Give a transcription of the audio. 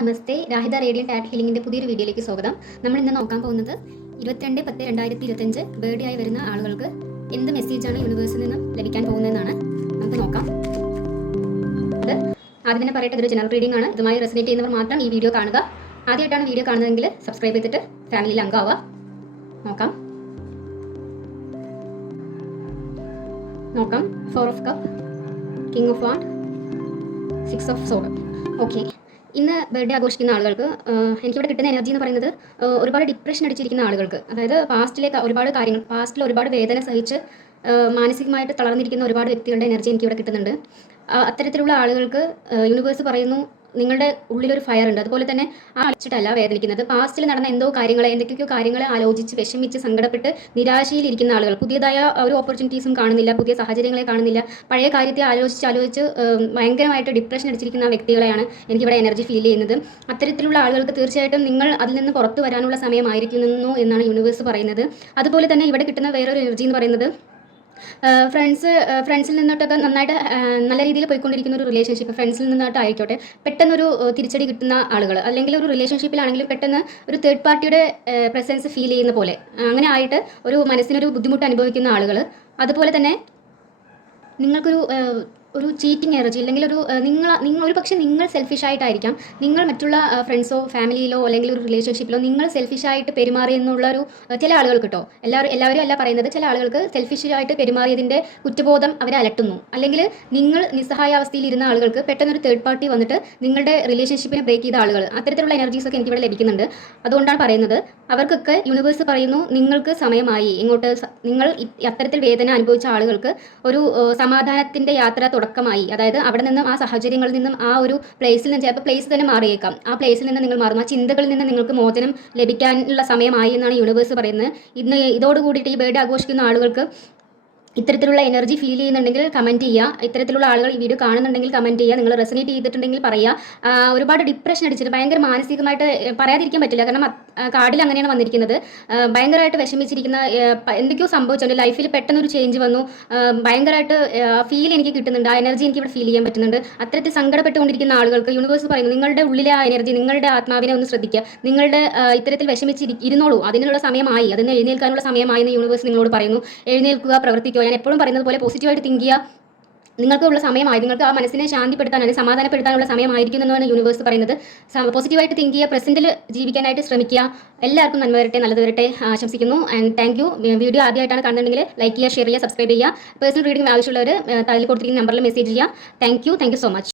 നമസ്തേ. രാഹിത Radiant art ഹീലിംഗിന്റെ പുതിയൊരു വീഡിയോയിലേക്ക് സ്വാഗതം. നമ്മൾ ഇന്ന് നോക്കാൻ പോകുന്നത് 22/10/2025 ബർത്ത്ഡേ ആയി വരുന്ന ആളുകൾക്ക് എന്ത് മെസ്സേജാണ് യൂണിവേഴ്സിൽ നിന്ന് ലഭിക്കാൻ പോകുന്നതെന്നാണ്. നമുക്ക് നോക്കാം. അത് ആദ്യം തന്നെ പറയട്ടെ, ഇതൊരു ജനറൽ റീഡിംഗ് ആണ്. ഇതുമായി റെസനേറ്റ് ചെയ്യുന്നവർ മാത്രം ഈ വീഡിയോ കാണുക. ആദ്യമായിട്ടാണ് വീഡിയോ കാണുന്നതെങ്കിൽ സബ്സ്ക്രൈബ് ചെയ്തിട്ട് ഫാമിലിയിൽ അംഗമാവുക. നോക്കാം. 4 of cup, king of wand, 6 of സോഡ്. Okay, ഇന്ന് ബർത്ത്ഡേ ആഘോഷിക്കുന്ന ആളുകൾക്ക് എനിക്കിവിടെ കിട്ടുന്ന എനർജി എന്ന് പറയുന്നത് ഒരുപാട് ഡിപ്രഷൻ അടിച്ചിരിക്കുന്ന ആളുകൾക്ക്, അതായത് പാസ്റ്റിലേക്ക് ഒരുപാട് കാര്യങ്ങൾ, പാസ്റ്റിൽ ഒരുപാട് വേദന സഹിച്ച് മാനസികമായിട്ട് തളർന്നിരിക്കുന്ന ഒരുപാട് വ്യക്തികളുടെ എനർജി എനിക്കിവിടെ കിട്ടുന്നുണ്ട്. അത്തരത്തിലുള്ള ആളുകൾക്ക് യൂണിവേഴ്സ് പറയുന്നു, നിങ്ങളുടെ ഉള്ളിലൊരു ഫയർ ഉണ്ട്. അതുപോലെ തന്നെ ആ അടിച്ചിട്ടല്ല വേദനിക്കുന്നത്. പാസ്റ്റിൽ നടന്ന എന്തൊക്കെയോ കാര്യങ്ങളെ ആലോചിച്ച് വിഷമിച്ച് സങ്കടപ്പെട്ട് നിരാശയിലിരിക്കുന്ന ആളുകൾ, പുതിയതായ ഒരു ഓപ്പർച്യൂണിറ്റീസും കാണുന്നില്ല, പുതിയ സാഹചര്യങ്ങളെ കാണുന്നില്ല, പഴയ കാര്യത്തെ ആലോചിച്ച് ഭയങ്കരമായിട്ട് ഡിപ്രഷൻ അടിച്ചിരിക്കുന്ന വ്യക്തികളെയാണ് എനിക്കിവിടെ എനർജി ഫീൽ ചെയ്യുന്നത്. അത്തരത്തിലുള്ള ആളുകൾക്ക് തീർച്ചയായിട്ടും നിങ്ങൾ അതിൽ നിന്ന് പുറത്തു വരാനുള്ള സമയമായിരിക്കുന്നു എന്നാണ് യൂണിവേഴ്സ് പറയുന്നത്. അതുപോലെ തന്നെ ഇവിടെ കിട്ടുന്ന വേറൊരു എനർജി എന്ന് പറയുന്നത് ഫ്രണ്ട്സിൽ നിന്നോട്ടൊക്കെ നന്നായിട്ട് നല്ല രീതിയിൽ പോയിക്കൊണ്ടിരിക്കുന്ന ഒരു റിലേഷൻഷിപ്പ്, ഫ്രണ്ട്സിൽ നിന്നോട്ടായിക്കോട്ടെ, പെട്ടെന്നൊരു തിരിച്ചടി കിട്ടുന്ന ആളുകൾ, അല്ലെങ്കിൽ ഒരു റിലേഷൻഷിപ്പിലാണെങ്കിലും പെട്ടെന്ന് ഒരു തേർഡ് പാർട്ടിയുടെ പ്രസൻസ് ഫീൽ ചെയ്യുന്ന പോലെ അങ്ങനെ ആയിട്ട് ഒരു മനസ്സിനൊരു ബുദ്ധിമുട്ട് അനുഭവിക്കുന്ന ആളുകൾ. അതുപോലെ തന്നെ നിങ്ങൾക്കൊരു ചീറ്റിംഗ് എനർജി, അല്ലെങ്കിൽ ഒരു പക്ഷേ നിങ്ങൾ സെൽഫിഷായിട്ടായിരിക്കാം, നിങ്ങൾ മറ്റുള്ള ഫ്രണ്ട്സോ ഫാമിലിയിലോ അല്ലെങ്കിൽ ഒരു റിലേഷൻഷിപ്പിലോ നിങ്ങൾ സെൽഫിഷായിട്ട് പെരുമാറി എന്നുള്ളൊരു ചില ആളുകൾക്ക് കേട്ടോ, എല്ലാവരും അല്ല പറയുന്നത്, ചില ആളുകൾക്ക് സെൽഫിഷായിട്ട് പെരുമാറിയതിൻ്റെ കുറ്റബോധം അവരെ അലട്ടുന്നു. അല്ലെങ്കിൽ നിങ്ങൾ നിസ്സഹായാവസ്ഥയിൽ ഇരുന്ന ആളുകൾക്ക് പെട്ടെന്നൊരു തേർഡ് പാർട്ടി വന്നിട്ട് നിങ്ങളുടെ റിലേഷൻഷിപ്പിനെ ബ്രേക്ക് ചെയ്ത ആളുകൾ, അത്തരത്തിലുള്ള എനർജീസൊക്കെ എനിക്കിവിടെ ലഭിക്കുന്നുണ്ട്. അതുകൊണ്ടാണ് പറയുന്നത്, അവർക്കൊക്കെ യൂണിവേഴ്സ് പറയുന്നു, നിങ്ങൾക്ക് സമയമായി നിങ്ങൾ അത്തരത്തിൽ വേദന അനുഭവിച്ച ആളുകൾക്ക് ഒരു സമാധാനത്തിൻ്റെ യാത്ര തുടക്കമായി. അതായത് അവിടെ നിന്നും, ആ സാഹചര്യങ്ങളിൽ നിന്നും, ആ ഒരു പ്ലേസിൽ നിന്ന്, ചിലപ്പോൾ പ്ലേസ് തന്നെ മാറിയേക്കാം, ആ പ്ലേസിൽ നിന്ന് നിങ്ങൾ മാറും, ആ ചിന്തകളിൽ നിന്ന് നിങ്ങൾക്ക് മോചനം ലഭിക്കാനുള്ള സമയമായി എന്നാണ് യൂണിവേഴ്സ് പറയുന്നത്. ഇതോടുകൂടിയിട്ട് ഈ ബർത്ത്ഡേ ആഘോഷിക്കുന്ന ആളുകൾക്ക് ഇത്തരത്തിലുള്ള എനർജി ഫീൽ ചെയ്യുന്നുണ്ടെങ്കിൽ കമൻറ്റ് ചെയ്യുക. ഇത്തരത്തിലുള്ള ആളുകൾ ഈ വീഡിയോ കാണുന്നുണ്ടെങ്കിൽ കമൻറ്റ് ചെയ്യുക. നിങ്ങൾ റെസനേറ്റ് ചെയ്തിട്ടുണ്ടെങ്കിൽ പറയുക. ഒരുപാട് ഡിപ്രഷൻ അടിച്ചിട്ട് ഭയങ്കര മാനസികമായിട്ട് പറയാതിരിക്കാൻ പറ്റില്ല, കാരണം കാർഡിൽ അങ്ങനെയാണ് വന്നിരിക്കുന്നത്. ഭയങ്കരമായിട്ട് വിഷമിച്ചിരിക്കുന്ന, എന്തൊക്കെയോ സംഭവിച്ചു ലൈഫിൽ, പെട്ടെന്നൊരു ചേഞ്ച് വന്നു, ഭയങ്കരമായിട്ട് ഫീൽ എനിക്ക് കിട്ടുന്നുണ്ട്, ആ എനർജി എനിക്ക് ഇവിടെ ഫീൽ ചെയ്യാൻ പറ്റുന്നുണ്ട്. അത്തരത്തിൽ സങ്കടപ്പെട്ടുകൊണ്ടിരിക്കുന്ന ആളുകൾക്ക് യൂണിവേഴ്സ് പറയുന്നു, നിങ്ങളുടെ ഉള്ളിലെ ആ എനർജി, നിങ്ങളുടെ ആത്മാവിനെ ഒന്ന് ശ്രദ്ധിക്കുക. നിങ്ങളുടെ ഇത്തരത്തിൽ ഇരുന്നോളൂ, അതിനുള്ള സമയമായി, അതിന് എഴുന്നേൽക്കാനുള്ള സമയമായി എന്ന് യൂണിവേഴ്സ് നിങ്ങളോട് പറയുന്നു. എഴുന്നേൽക്കുക, പ്രവർത്തിക്കുക. ഞാൻ എപ്പോഴും പറയുന്നത് പോലെ പോസിറ്റീവായിട്ട് തിങ്ക് ചെയ്യുക. നിങ്ങൾക്കുള്ള സമയമായി, നിങ്ങൾക്ക് ആ മനസ്സിനെ ശാന്തിപ്പെടുത്താൻ അല്ലെങ്കിൽ സമാധാനപ്പെടുത്താനുള്ള സമയമായിരിക്കും എന്നാണ് യൂണിവേഴ്സ് പറയുന്നത്. പോസിറ്റീവായിട്ട് തിങ്ക് ചെയ്യുക, പ്രസന്റിൽ ജീവിക്കാനായിട്ട് ശ്രമിക്കുക. എല്ലാവർക്കും നന്മ വരട്ടെ, നല്ലത് വരട്ടെ ആശംസിക്കുന്നു. And thank you. വീഡിയോ ആദ്യമായിട്ടാണ് കാണുന്നുണ്ടെങ്കിൽ ലൈക്ക് ചെയ്യുക, ഷെയർ ചെയ്യുക, സബ്സ്ക്രൈബ് ചെയ്യുക. പേഴ്സണൽ റീഡിംഗ് ആവശ്യമുള്ളവർ താഴെ കൊടുത്തിരിക്കുന്ന നമ്പറിൽ മെസ്സേജ് ചെയ്യുക. Thank you so much.